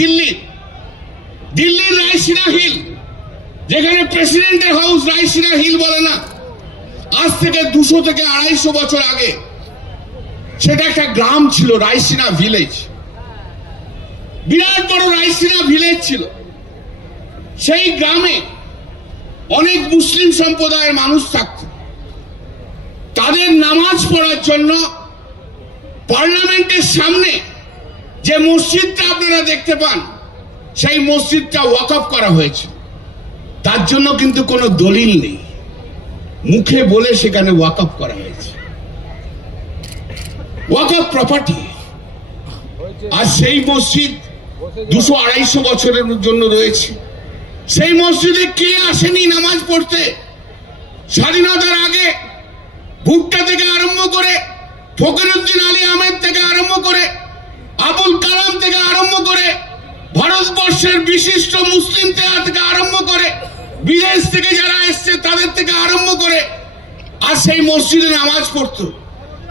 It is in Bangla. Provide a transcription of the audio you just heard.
দিল্লির রায়সিনা হিল, যেখানে প্রেসিডেন্টের হাউস রায়সিনা হিল বলে না, আজ থেকে 200 থেকে 250 বছর আগে সেটা একটা গ্রাম ছিল, রায়সিনা ভিলেজ। বিরাট বড় রায়সিনা ভিলেজ ছিল। সেই গ্রামে অনেক মুসলিম সম্প্রদায়ের মানুষ থাকত। তাদের নামাজ পড়ার জন্য পার্লামেন্টের সামনে যে মসজিদটা আপনারা দেখতে পান, সেই মসজিদটা ওয়াকফ করা হয়েছে। তার জন্য কিন্তু কোনো দলিল নেই, মুখে বলে সেখানে ওয়াকফ করা হয়েছে, ওয়াকফ প্রপার্টি। আর সেই মসজিদ 200-250 বছরের জন্য রয়েছে। সেই মসজিদে কে আসেনি নামাজ পড়তে? স্বাধীনতার আগে ভুট্টা থেকে আরম্ভ করে, ফখরুদ্দিন আলী আহমেদ থেকে আরম্ভ করে, আবুল কালাম থেকে আরম্ভ করে, ভারতবর্ষের বিশিষ্ট মুসলিম থেকে আরম্ভ করে, বিদেশ থেকে যারা এসছে তাদের থেকে আরম্ভ করে, আর সেই মসজিদে নামাজ পড়তো।